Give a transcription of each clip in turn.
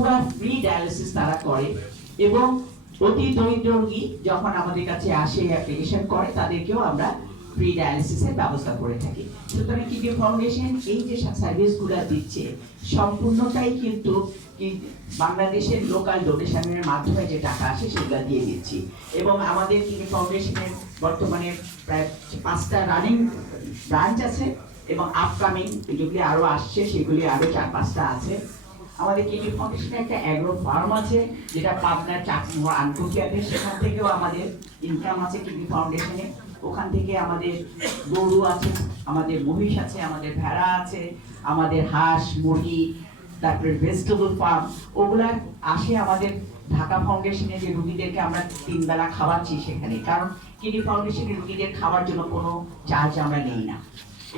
পুরো free dialysis তারা করে এবং অতি দরিদ্র রোগী যখন আমাদের কাছে আসে অ্যাপ্লিকেশন করে তাদেরকেও আমরা ফ্রি ডায়ালিসিসের ব্যবস্থা করে থাকি। সুতরাং কিডনি ফাউন্ডেশন এই যে সার্ভিসগুলো দিচ্ছে সম্পূর্ণটাই কিন্তু বাংলাদেশের লোকাল ডোনেশনের মাধ্যমে যে টাকা আসে সেগুলো দিয়ে দিচ্ছি এবং আমাদের কিডনি ফাউন্ডেশনের বর্তমানে প্রায় 5টা রানিং ব্রাঞ্চ আছে এবং আপকামিং যেগুলি আরো আসছে সেগুলি আরো 4-5টা আছে। আমাদের কিডনি ফাউন্ডেশনে একটা অ্যাগ্রো ফার্ম আছে যেটা পাবনার চাকমোহর আনকুকিয়াতে, সেখান থেকেও আমাদের ইনকাম আছে কিডনি ফাউন্ডেশনে। ওখান থেকে আমাদের গরু আছে, আমাদের মহিষ আছে, আমাদের ভেড়া আছে, আমাদের হাঁস মুরগি, তারপরে ভেজিটেবল ফার্ম, ওগুলা আসে আমাদের ঢাকা ফাউন্ডেশনে যে রুগীদেরকে আমরা 3 বেলা খাওয়াচ্ছি সেখানে। কারণ কিডনি ফাউন্ডেশনের রুগীদের খাওয়ার জন্য কোনো চার্জ আমরা নেই না,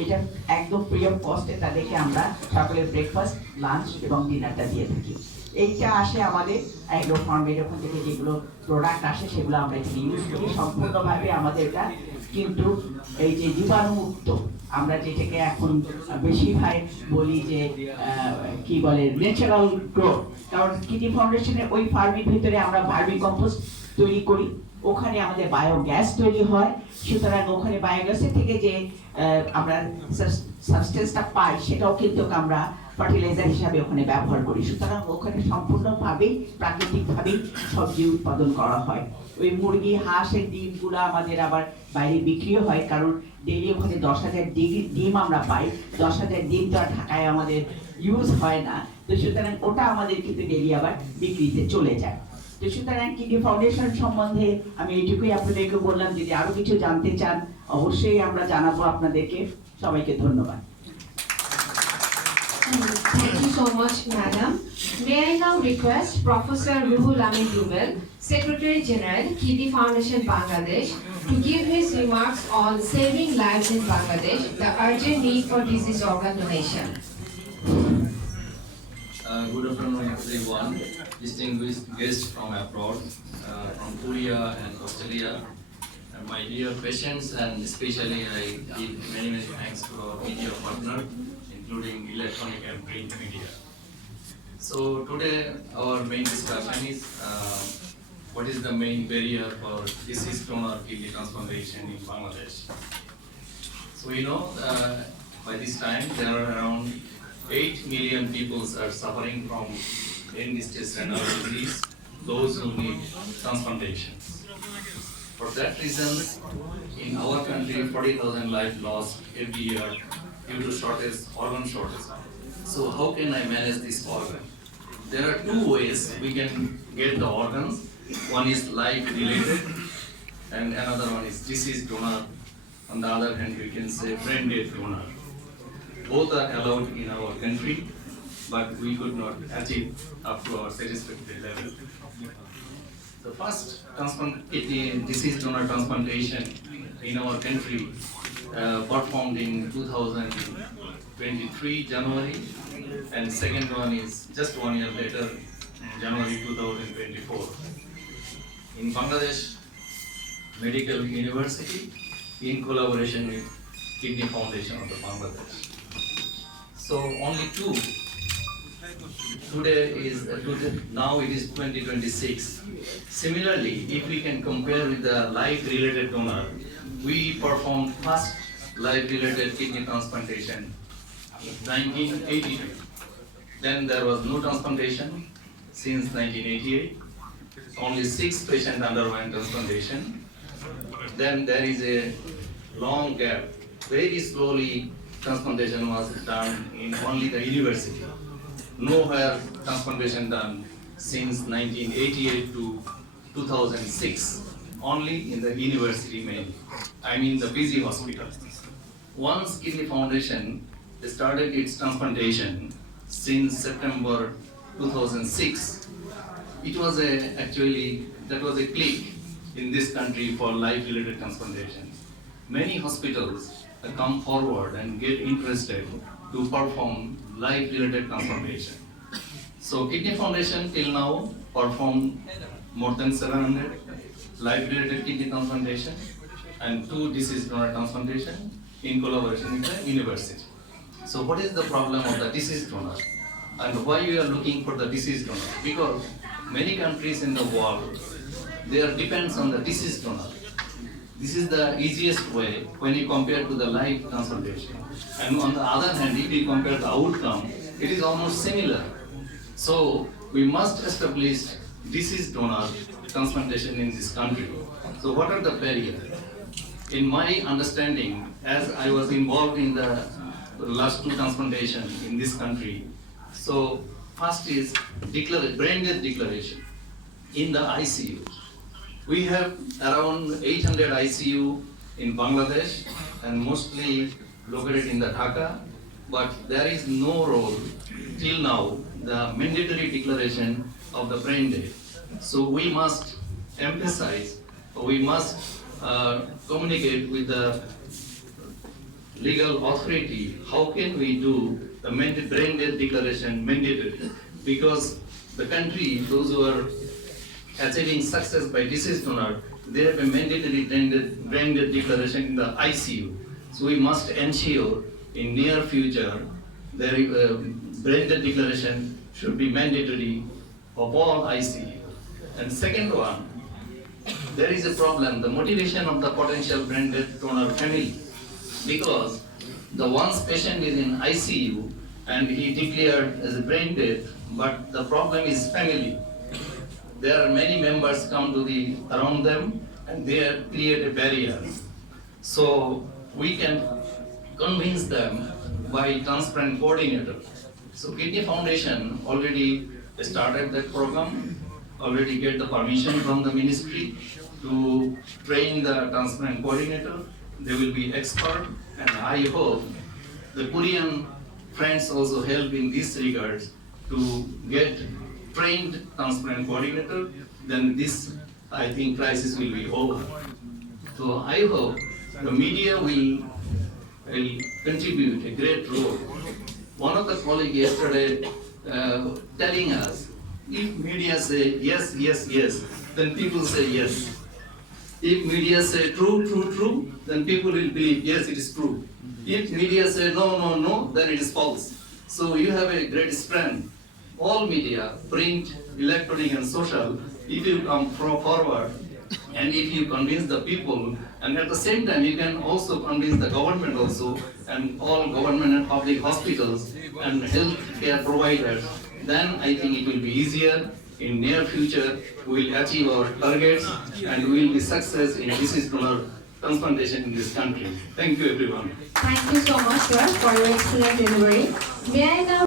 এটা একদম ফ্রি অফ কস্টে তাদেরকে আমরা সকালে ব্রেকফাস্ট, লাঞ্চ এবং ডিনারটা দিয়ে থাকি। এইটা আসে আমাদের অ্যাগ্রো ফার্মের ওখান থেকে যেগুলো প্রোডাক্ট আসে সেগুলো আমরা এখানে ইউজ করি সম্পূর্ণভাবে। আমাদের এটা কিন্তু এই যে জীবাণুমুক্ত, আমরা যেটাকে এখন বেশিরভাগ বলি যে কি বলে ন্যাচারাল গ্রোথ, কারণ কিডনি ফাউন্ডেশনের ওই ফার্মের ভিতরে আমরা ভার্মি কম্পোস্ট তৈরি করি, ওখানে আমাদের বায়োগ্যাস তৈরি হয়। সুতরাং ওখানে বায়োগ্যাসের থেকে যে আমরা সাবস্টেন্সটা পাই সেটাও কিন্তু আমরা ফার্টিলাইজার হিসাবে ওখানে ব্যবহার করি। সুতরাং ওখানে সম্পূর্ণভাবেই প্রাকৃতিকভাবেই সবজি উৎপাদন করা হয়। ওই মুরগি হাঁসের ডিমগুলো আমাদের আবার বাইরে বিক্রিও হয়, কারণ ডেইলি ওখানে 10,000 ডিম আমরা পাই। 10,000 ডিম তো আর ঢাকায় আমাদের ইউজ হয় না, তো সুতরাং ওটা আমাদের কিন্তু ডেইলি আবার বিক্রিতে চলে যায়। তো সুতরাং কিডনি ফাউন্ডেশন সম্বন্ধে আমি এইটুকুই আপনাদেরকে বললাম। যদি আরো কিছু জানতে চান অবশ্যই আমরা জানাবো আপনাদেরকে। সবাইকে ধন্যবাদ। Thank you so much, Madam. May I now request Professor Ruhul Amin Rubel, Secretary General, Kidney Foundation Bangladesh, to give his remarks on saving lives in Bangladesh, the urgent need for disease organ donation. Good afternoon, everyone. Distinguished guests from abroad, from Korea and Australia, and my dear patients, and especially I give many thanks to our media partner, including electronic and print media. So today our main discussion is what is the main barrier for deceased donor kidney transplantation in Bangladesh. So you know, by this time there are around 8 million people are suffering from end-stage renal disease, those who need transplantations. For that reason, in our country, 40,000 lives lost every year due to organ shortage. So how can I manage this organ? There are 2 ways we can get the organs. One is life-related, and another one is deceased donor. On the other hand, we can say brain-dead donor. Both are allowed in our country, but we could not achieve up to our satisfactory level. The first deceased donor transplantation in our country performed in 2023 January, and second one is just 1 year later, January 2024. In Bangladesh Medical University, in collaboration with Kidney Foundation of the Bangladesh. So only 2. Now it is 2026. Similarly, if we can compare with the life-related donor, we performed first life-related kidney transplantation in 1982. Then there was no transplantation since 1988. Only 6 patients underwent transplantation. Then there is a long gap. Very slowly transplantation was done in only the university. Nowhere transplantation done since 1988 to 2006. Only in the university mainly. I mean the busy hospital. Once Kidney Foundation started its transplantation since September 2006, it was that was a click in this country for life-related transplantation. Many hospitals come forward and get interested to perform life-related transplantation. So Kidney Foundation till now performed more than 700 life-related kidney transplantation and 2 deceased donor transplantation in collaboration with the university. So what is the problem of the deceased donor? and why we are looking for the deceased donor. Because many countries in the world, they are depends on the deceased donor. This is the easiest way when you compare to the live transplantation. And on the other hand, if you compare the outcome, it is almost similar. So we must establish deceased donor transplantation in this country. So what are the barriers? In my understanding, as I was involved in the last two transplantation in this country, so first is brain death declaration in the ICU. We have around 800 ICU in Bangladesh and mostly located in the Dhaka, but there is no role till now, the mandatory declaration of the brain death. So we must emphasize, we must communicate with the legal authority, how can we do the brain death declaration mandatory? Because the country, those who are achieving success by deceased donor, they have a mandatory brain death declaration in the ICU. So we must ensure in near future, brain death declaration should be mandatory of all ICU. And second one, there is a problem, the motivation of the potential brain death donor family. Because the once patient is in ICU and he declared as a brain death, but the problem is family. There are many members come to around them and they create a barrier. So we can convince them by transplant coordinator. So Kidney Foundation already started that program, already get the permission from the ministry to train the transplant coordinator. They will be expert, and I hope the Korean friends also help in this regard to get trained transplant coordinator. Then this, I think, crisis will be over. So I hope the media will contribute a great role. One of the colleagues yesterday telling us, if media say yes, yes, yes, then people say yes. If media say true, true, true, then people will believe yes, it is true. If media say no, no, no, then it is false. So you have a great strength. All media, print, electronic and social, if you come forward and if you convince the people, and at the same time you can also convince the government also, and all government and public hospitals and health care providers, then I think it will be easier. In near future, we will achieve our targets and we will be success in deceased donor transplantation in this country. Thank you everyone. Thank you so much, sir, for your excellent delivery. May I now